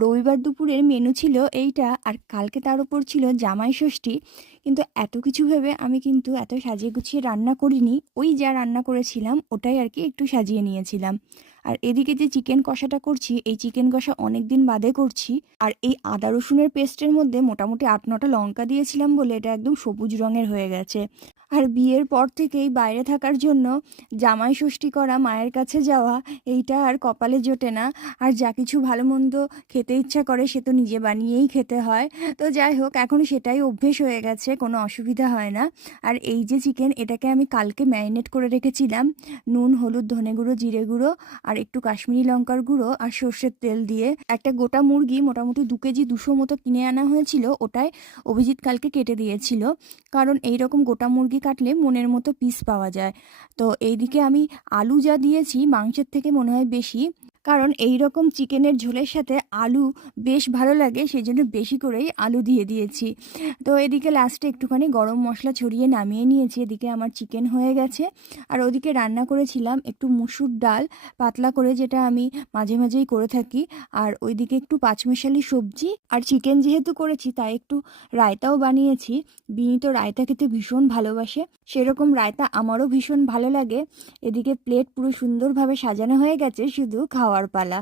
রবিবার দুপুরের মেনু ছিল এইটা, আর কালকে তার উপর ছিল জামাই ষষ্ঠী। কিন্তু এত কিছু ভেবে আমি কিন্তু এত সাজিয়ে গুছিয়ে রান্না করিনি, ওই যা রান্না করেছিলাম ওটাই আর কি একটু সাজিয়ে নিয়েছিলাম। আর এদিকে যে চিকেন কষাটা করছি, এই চিকেন কষা অনেক দিন বাদে করছি। আর এই আদা রসুনের পেস্টের মধ্যে মোটামুটি 8-9টা লঙ্কা দিয়েছিলাম বলে এটা একদম সবুজ রঙের হয়ে গেছে। আর বিয়ের পর থেকেই বাইরে থাকার জন্য জামাই ষষ্ঠী করা, মায়ের কাছে যাওয়া, এইটা আর কপালে জোটে না। আর যা কিছু ভালো মন্দ খেতে ইচ্ছা করে সে তো নিজে বানিয়েই খেতে হয়। তো যাই হোক, এখন সেটাই অভ্যেস হয়ে গেছে, কোনো অসুবিধা হয় না। আর এই যে চিকেন, এটাকে আমি কালকে ম্যারিনেট করে রেখেছিলাম নুন, হলুদ, ধনে গুঁড়ো, জিরে গুঁড়ো আর একটু কাশ্মীরি লঙ্কার গুঁড়ো আর সর্ষের তেল দিয়ে। একটা গোটা মুরগি মোটামুটি 2 কেজি 200 মতো কিনে আনা হয়েছিল, ওটাই অভিজিৎ কালকে কেটে দিয়েছিল। কারণ এই রকম গোটা মুরগি কাটলে মনের মতো পিস পাওয়া যায়। তো এইদিকে আমি আলু যা দিয়েছি মাংসের থেকে মনে হয় বেশি, কারণ এই রকম চিকেনের ঝোলের সাথে আলু বেশ ভালো লাগে, সেই জন্য বেশি করেই আলু দিয়ে দিয়েছি। তো এদিকে লাস্টে একটুখানি গরম মশলা ছড়িয়ে নামিয়ে নিয়েছি। এদিকে আমার চিকেন হয়ে গেছে। আর ওদিকে রান্না করেছিলাম একটু মুসুর ডাল পাতলা করে, যেটা আমি মাঝে মাঝেই করে থাকি। আর ওইদিকে একটু পাঁচমিশালি সবজি, আর চিকেন যেহেতু করেছি তাই একটু রায়তাও বানিয়েছি। বিনি তো রায়তা খেতে ভীষণ ভালোবাসে, সেরকম রায়তা আমারও ভীষণ ভালো লাগে। এদিকে প্লেট পুরো সুন্দরভাবে সাজানো হয়ে গেছে, শুধু খাওয়ার পালা।